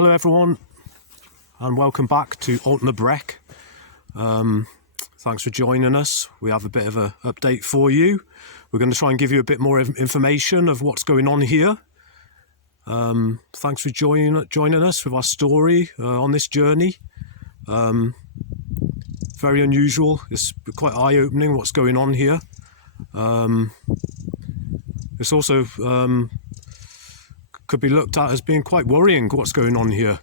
Hello everyone, and welcome back to Altna Breck. Thanks for joining us. We have a bit of an update for you. We're going to try and give you a bit more information of what's going on here. Thanks for joining us with our story on this journey. Very unusual. It's quite eye-opening what's going on here. It's also could be looked at as being quite worrying what's going on here,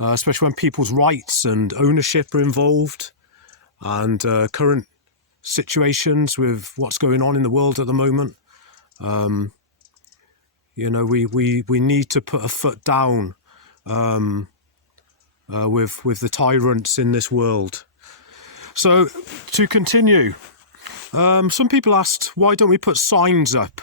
especially when people's rights and ownership are involved, and current situations with what's going on in the world at the moment. You know, we need to put a foot down with the tyrants in this world. So to continue, some people asked, why don't we put signs up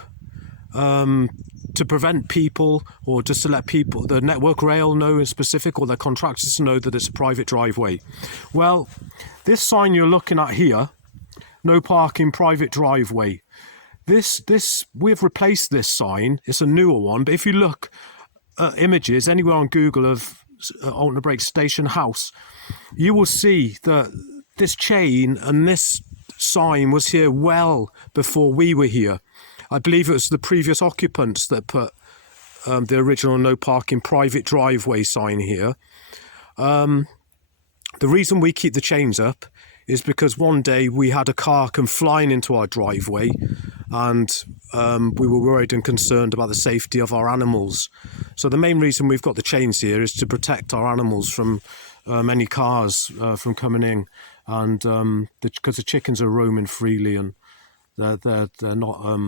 to prevent people, or just to let people, the Network Rail know in specific, or their contractors know that it's a private driveway. Well, this sign you're looking at here, no parking, private driveway, we've replaced this sign. It's a newer one, but if you look at images anywhere on Google of Altna Breck Station House, you will see that this chain and this sign was here well before we were here. I believe it was the previous occupants that put the original no parking private driveway sign here. The reason we keep the chains up is because one day we had a car come flying into our driveway, and we were worried and concerned about the safety of our animals. So the main reason we've got the chains here is to protect our animals from any cars from coming in, and because the chickens are roaming freely and they're not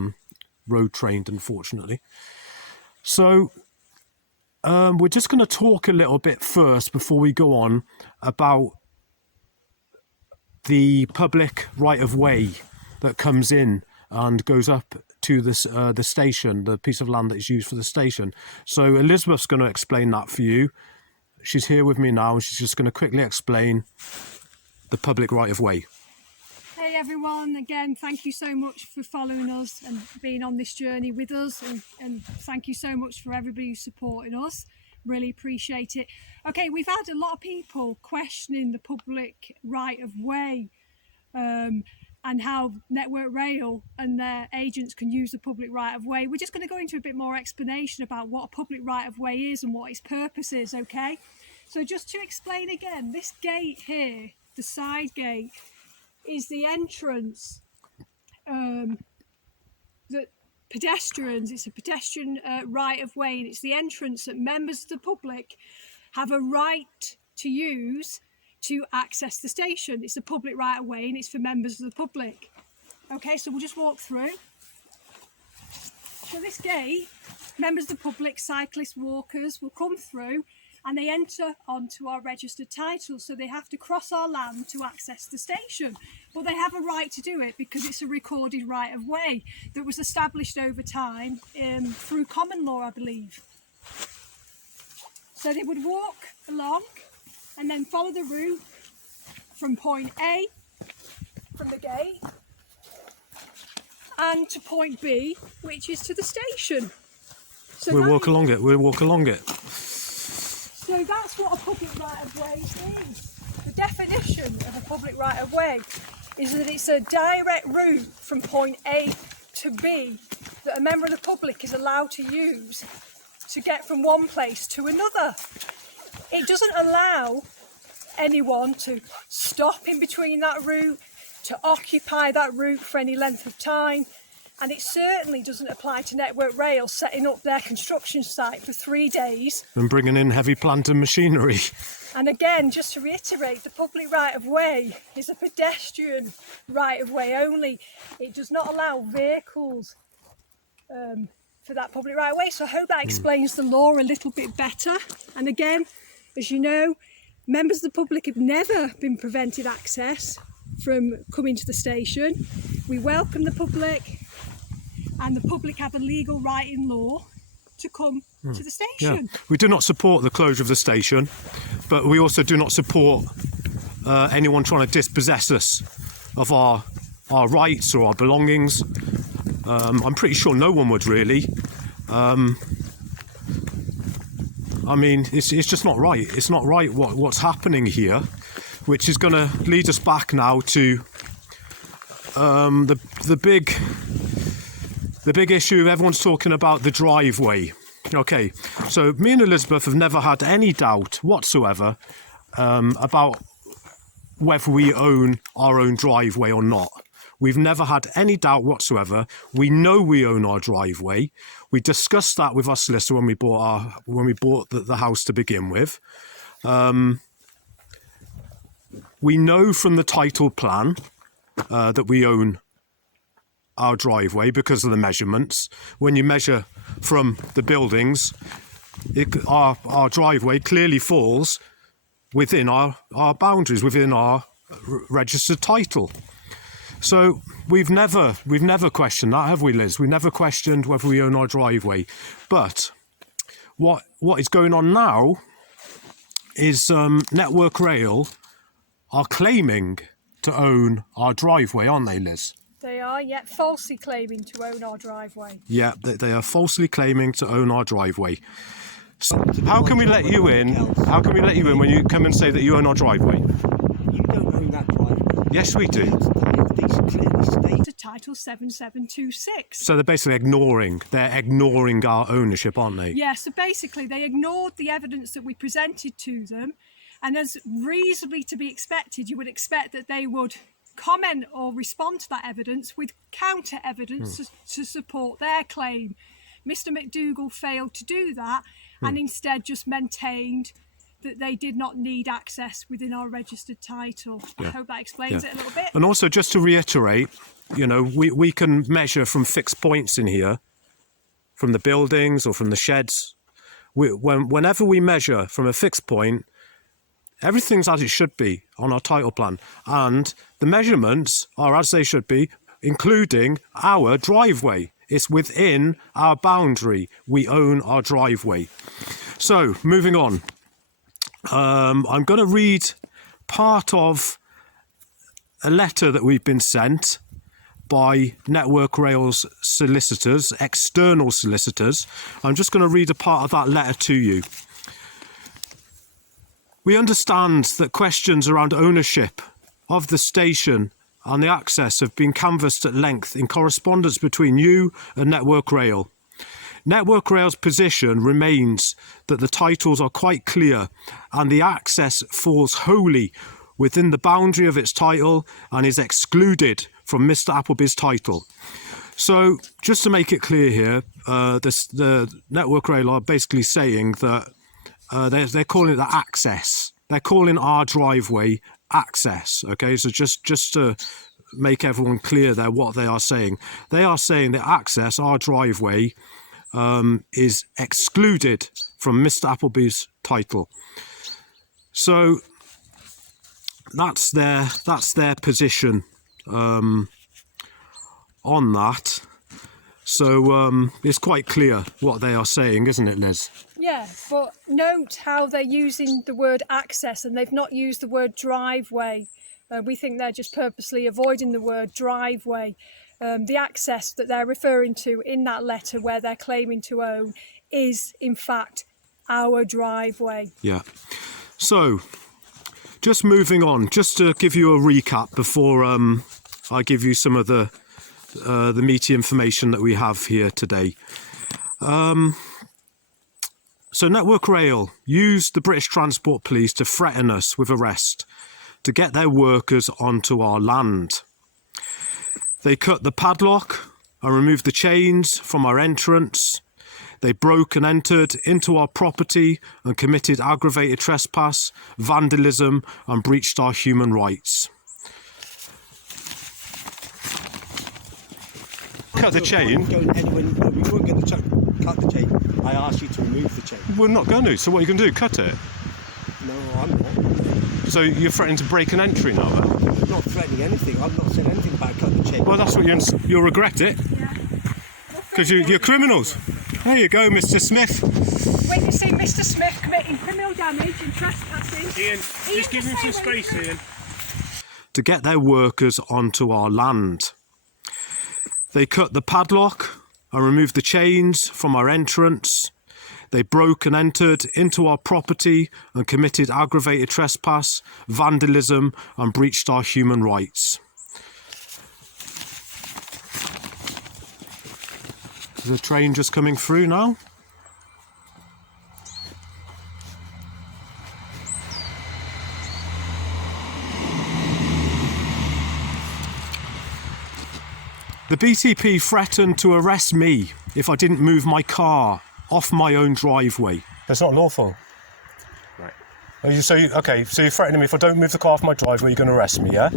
road trained, unfortunately. So we're just going to talk a little bit first before we go on about the public right-of-way that comes in and goes up to this the station, the piece of land that is used for the station. So Elizabeth's going to explain that for you. She's here with me now, and she's just going to quickly explain the public right-of-way. Hey everyone, again, thank you so much for following us and being on this journey with us, and thank you so much for everybody who's supporting us. Really appreciate it. Okay, we've had a lot of people questioning the public right of way and how Network Rail and their agents can use the public right of way. We're just going to go into a bit more explanation about what a public right of way is and what its purpose is, okay? So just to explain again, this gate here, the side gate, is the entrance that pedestrians, it's a pedestrian right of way, and it's the entrance that members of the public have a right to use to access the station. It's a public right of way, and it's for members of the public. Okay, so we'll just walk through. So this gate, members of the public, cyclists, walkers will come through, and they enter onto our registered title, so they have to cross our land to access the station. But they have a right to do it because it's a recorded right of way that was established over time through common law, I believe. So they would walk along and then follow the route from point A, from the gate, and to point B, which is to the station. So We'll walk along it. So that's what a public right of way is. The definition of a public right of way is that it's a direct route from point A to B that a member of the public is allowed to use to get from one place to another. It doesn't allow anyone to stop in between that route, to occupy that route for any length of time, and it certainly doesn't apply to Network Rail setting up their construction site for 3 days. And bringing in heavy plant and machinery. And again, just to reiterate, the public right of way is a pedestrian right of way only. It does not allow vehicles for that public right of way. So I hope that explains the law a little bit better. And again, as you know, members of the public have never been prevented access from coming to the station. We welcome the public, and the public have a legal right in law to come to the station. Yeah. We do not support the closure of the station, but we also do not support anyone trying to dispossess us of our rights or our belongings. I'm pretty sure no one would really. I mean, it's just not right. It's not right what's happening here, which is going to lead us back now to the big issue. Everyone's talking about the driveway. Okay, so me and Elizabeth have never had any doubt whatsoever about whether we own our own driveway or not. We've never had any doubt whatsoever. We know we own our driveway. We discussed that with our solicitor when we bought the house to begin with. We know from the title plan that we own our driveway because of the measurements. When you measure from the buildings, our driveway clearly falls within our boundaries, within our registered title. So we've never questioned that, have we, Liz? We never questioned whether we own our driveway. But what is going on now is Network Rail are claiming to own our driveway, aren't they, Liz? They are, yet falsely claiming to own our driveway. Yeah, they are falsely claiming to own our driveway. So how can we let you in? How can we let you in when you come and say that you own our driveway? You don't own that driveway. Yes, we do. These clearly state. To Title 7726. So they're basically ignoring our ownership, aren't they? Yeah, so basically they ignored the evidence that we presented to them, and as reasonably to be expected, you would expect that they would comment or respond to that evidence with counter evidence to support their claim. Mr. McDougall failed to do that and instead just maintained that they did not need access within our registered title. I hope that explains it a little bit. And also, just to reiterate, you know, we can measure from fixed points in here, from the buildings or from the sheds. Whenever we measure from a fixed point, everything's as it should be on our title plan. And the measurements are as they should be, including our driveway. It's within our boundary. We own our driveway. So, moving on. I'm going to read part of a letter that we've been sent by Network Rail's solicitors, external solicitors. I'm just going to read a part of that letter to you. We understand that questions around ownership of the station and the access have been canvassed at length in correspondence between you and Network Rail. Network Rail's position remains that the titles are quite clear and the access falls wholly within the boundary of its title and is excluded from Mr. Appleby's title. So, just to make it clear here, the Network Rail are basically saying that they're calling it the access. They're calling our driveway access. Okay, so just to make everyone clear there what they are saying. They are saying that access, our driveway, is excluded from Mr. Appleby's title. So that's their position on that. So it's quite clear what they are saying, isn't it, Liz? Yeah, but note how they're using the word access and they've not used the word driveway. We think they're just purposely avoiding the word driveway. The access that they're referring to in that letter where they're claiming to own is, in fact, our driveway. Yeah. So, just moving on, just to give you a recap before I give you some of the meaty information that we have here today. So Network Rail used the British Transport Police to threaten us with arrest to get their workers onto our land. They cut the padlock and removed the chains from our entrance. They broke and entered into our property and committed aggravated trespass, vandalism and breached our human rights. Cut the chain? We weren't going to cut the chain. I asked you to remove the chain. We're not going to, so what are you going to do, cut it? No, I'm not. So you're threatening to break an entry now? I'm not threatening anything. I've not said anything about cutting the chain. Well, that's what you'll regret it. Yeah. Because you're criminals. There you go, Mr. Smith. When you see Mr. Smith committing criminal damage and trespassing... Ian, just give him some space, Ian. To get their workers onto our land. They cut the padlock and removed the chains from our entrance. They broke and entered into our property and committed aggravated trespass, vandalism, and breached our human rights. There's a train just coming through now. The BTP threatened to arrest me if I didn't move my car off my own driveway. That's not lawful. Right. So you're threatening me if I don't move the car off my driveway, you're going to arrest me, yeah?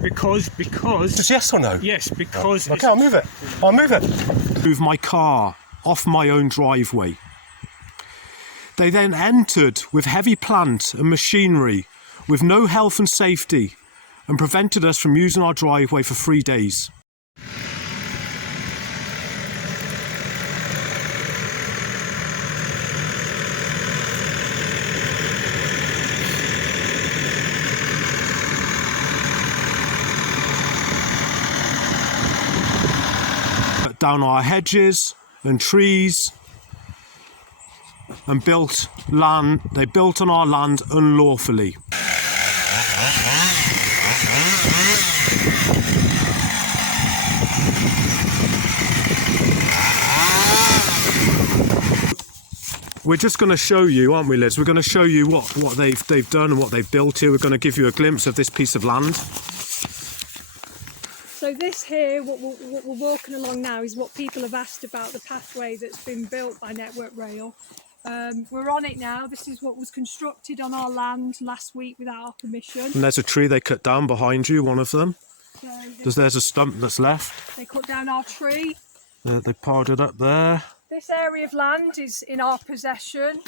Because. Just yes or no? Yes, because. Okay, I'll move it. Move my car off my own driveway. They then entered with heavy plant and machinery, with no health and safety, and prevented us from using our driveway for 3 days. Cut down our hedges and trees and built land. They built on our land unlawfully. We're just going to show you, aren't we, Liz? We're going to show you what they've done and what they've built here. We're going to give you a glimpse of this piece of land. So this here, what we're walking along now, is what people have asked about, the pathway that's been built by Network Rail. We're on it now. This is what was constructed on our land last week without our permission. And there's a tree they cut down behind you, one of them. So There's a stump that's left. they cut down our tree. They piled it up there. This area of land is in our possession.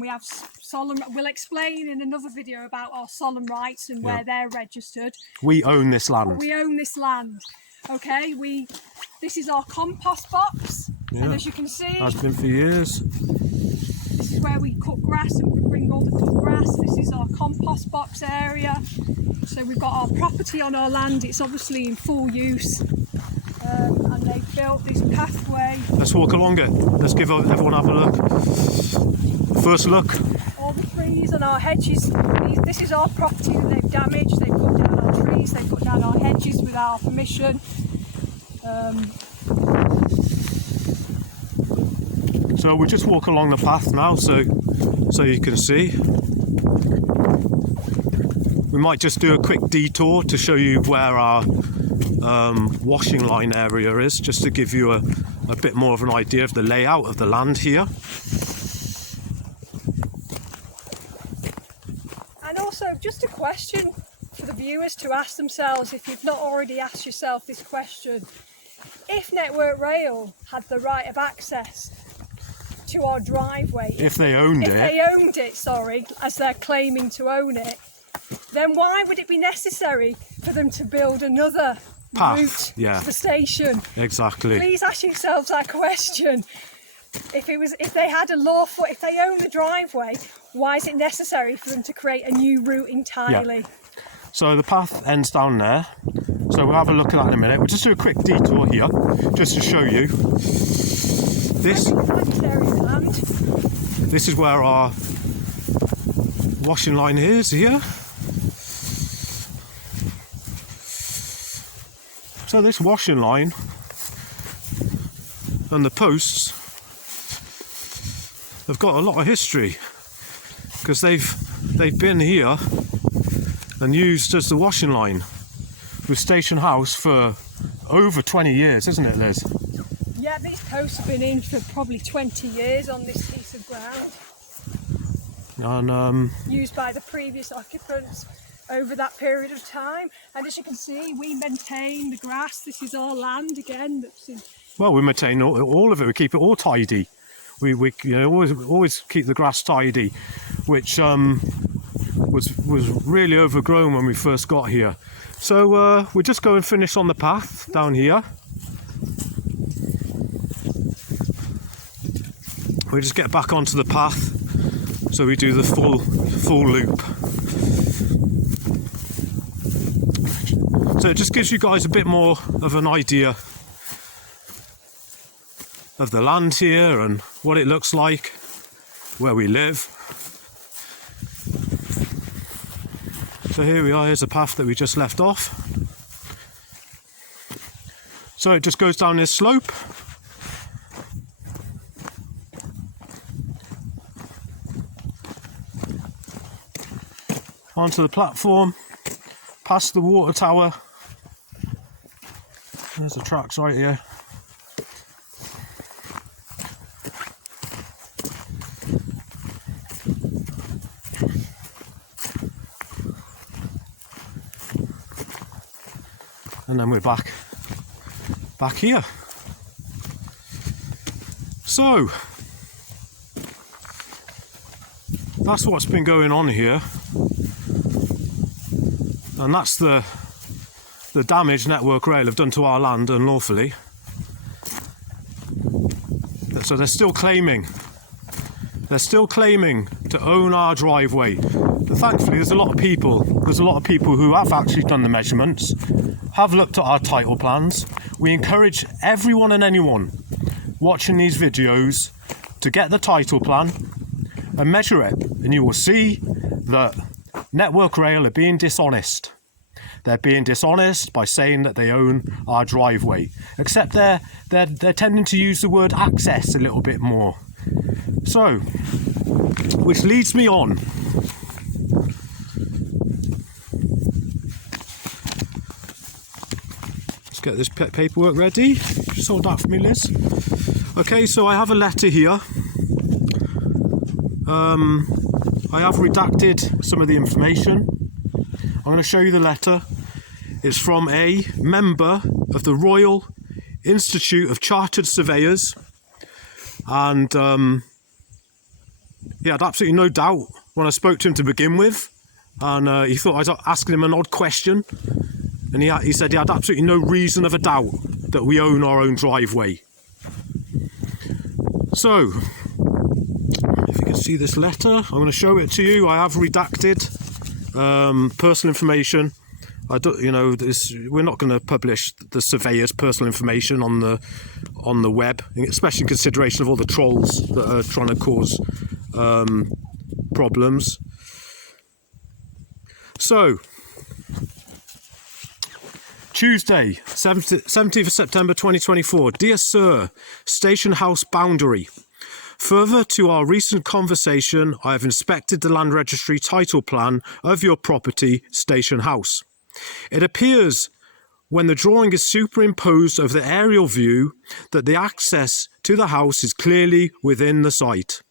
We have solemn. We'll explain in another video about our solemn rights and where they're registered. We own this land. We own this land. Okay. This is our compost box, and as you can see, Has been for years. this is where we cut grass and we bring all the cut grass. This is our compost box area. So we've got our property on our land. It's obviously in full use. And they've built this pathway. Let's walk along it. Let's give everyone have a look. First look. All the trees and our hedges. This is our property that they've damaged. They've cut down our trees. They've cut down our hedges without our permission. So we just walk along the path now, so you can see. We might just do a quick detour to show you where our washing line area is, just to give you a bit more of an idea of the layout of the land here. And also, just a question for the viewers to ask themselves, if you've not already asked yourself this question: if Network Rail had the right of access to our driveway, If they owned it, sorry, as they're claiming to own it, then why would it be necessary for them to build another path, route yeah, to the station? exactly. Please ask yourselves that question. If they own the driveway, why is it necessary for them to create a new route entirely? So the path ends down there. So we'll have a look at that in a minute. We'll just do a quick detour here, just to show you. This is where our washing line is here. So this washing line and the posts have got a lot of history, because they've been here and used as the washing line with Station House for over 20 years, isn't it, Liz? Yeah, these posts have been in for probably 20 years on this piece of ground. And used by the previous occupants over that period of time. And as you can see, we maintain the grass. This is our land again. Well, we maintain all of it. We keep it all tidy. We always keep the grass tidy, which was really overgrown when we first got here. So we'll just go and finish on the path down here. We'll just get back onto the path, so we do the full loop. So it just gives you guys a bit more of an idea of the land here and what it looks like. where we live. So here we are, here's the path that we just left off. So it just goes down this slope. Onto the platform, past the water tower. There's the tracks right here. And then we're back here. So that's what's been going on here, and that's the damage Network Rail have done to our land unlawfully. So they're still claiming to own our driveway. But thankfully there's a lot of people who have actually done the measurements, have looked at our title plans. We encourage everyone and anyone watching these videos to get the title plan and measure it, and you will see that Network Rail are being dishonest. They're being dishonest by saying that they own our driveway, except they're tending to use the word access a little bit more. So, which leads me on. Let's get this paperwork ready. Just hold that for me, Liz. Okay, so I have a letter here. I have redacted some of the information. I'm going to show you the letter. It's from a member of the Royal Institute of Chartered Surveyors, and he had absolutely no doubt when I spoke to him to begin with, and he thought I was asking him an odd question, and he said he had absolutely no reason of a doubt that we own our own driveway. So, if you can see this letter, I'm going to show it to you. I have redacted personal information. We're not going to publish the surveyor's personal information on the web, especially in consideration of all the trolls that are trying to cause problems. So, Tuesday, 17th of September 2024. Dear Sir, Station House Boundary. Further to our recent conversation, I have inspected the land registry title plan of your property, Station House. It appears, when the drawing is superimposed over the aerial view, that the access to the house is clearly within the site.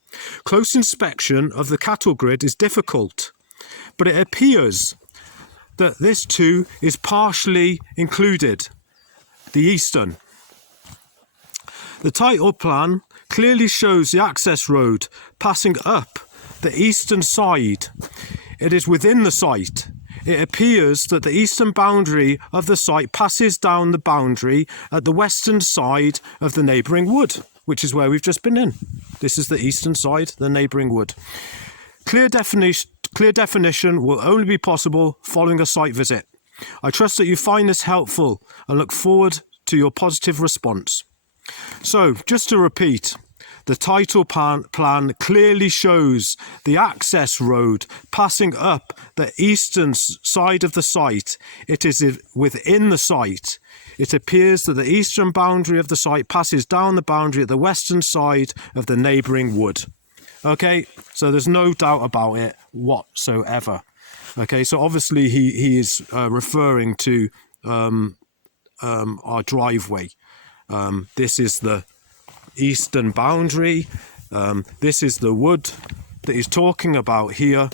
Close inspection of the cattle grid is difficult, but it appears that this too is partially included, the eastern. The title plan clearly shows the access road passing up the eastern side. It is within the site. It appears that the eastern boundary of the site passes down the boundary at the western side of the neighbouring wood, which is where we've just been in. This is the eastern side, the neighbouring wood. Clear definition will only be possible following a site visit. I trust that you find this helpful and look forward to your positive response. So, just to repeat, the title plan clearly shows the access road passing up the eastern side of the site. It is within the site. It appears that the eastern boundary of the site passes down the boundary at the western side of the neighbouring wood. Okay, so there's no doubt about it whatsoever. Okay, so obviously he is referring to our driveway. This is the eastern boundary. This is the wood that he's talking about here.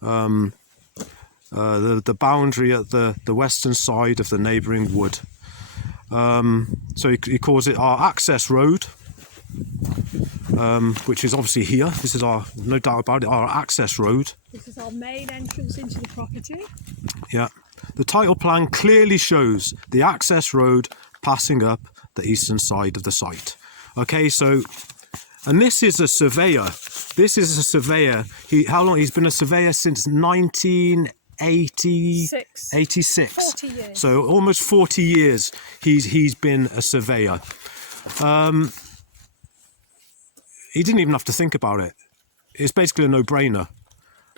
The boundary at the western side of the neighbouring wood. So he calls it our access road, which is obviously here. This is our, no doubt about it, our access road. This is our main entrance into the property. Yeah. The title plan clearly shows the access road passing up the eastern side of the site. Okay, so, and this is a surveyor. This is a surveyor. How long? He's been a surveyor since 1986. 40 years. So almost 40 years he's been a surveyor. He didn't even have to think about it. it's basically a no-brainer.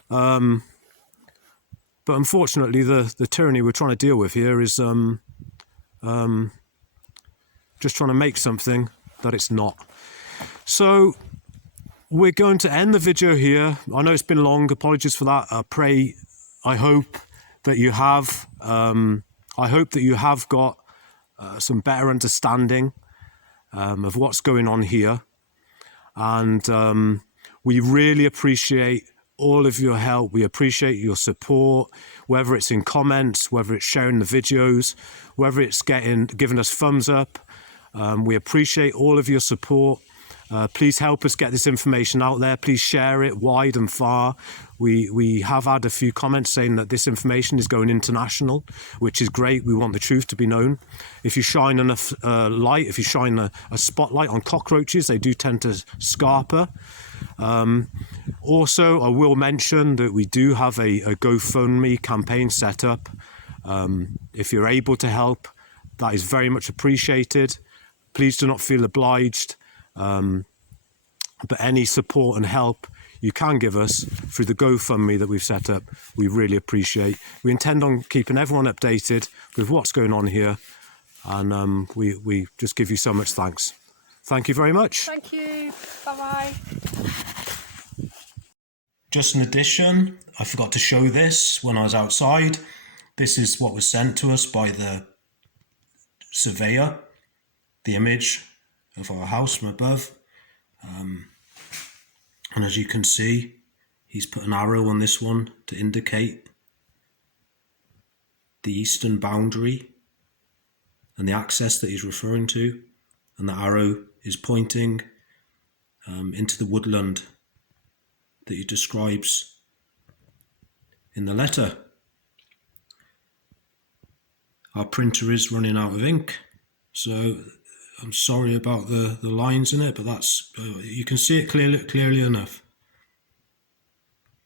But unfortunately, the tyranny we're trying to deal with here is just trying to make something that it's not. So we're going to end the video here. I know it's been long. Apologies for that. I hope that you have. I hope that you have got some better understanding of what's going on here, and we really appreciate all of your help. We appreciate your support, whether it's in comments, whether it's sharing the videos, whether it's giving us thumbs up. We appreciate all of your support. Please help us get this information out there. Please share it wide and far. We have had a few comments saying that this information is going international, which is great. We want the truth to be known. If you shine enough light, if you shine a spotlight on cockroaches, they do tend to scarper. Also, I will mention that we do have a GoFundMe campaign set up. If you're able to help, that is very much appreciated. Please do not feel obliged. But any support and help you can give us through the GoFundMe that we've set up, we really appreciate. We intend on keeping everyone updated with what's going on here, and we just give you so much thanks. Thank you very much. Thank you. Bye-bye. Just an addition, I forgot to show this when I was outside. This is what was sent to us by the surveyor, the image of our house from above. And as you can see, he's put an arrow on this one to indicate the eastern boundary and the access that he's referring to. And the arrow is pointing into the woodland that he describes in the letter. Our printer is running out of ink, so I'm sorry about the lines in it, but that's you can see it clearly enough.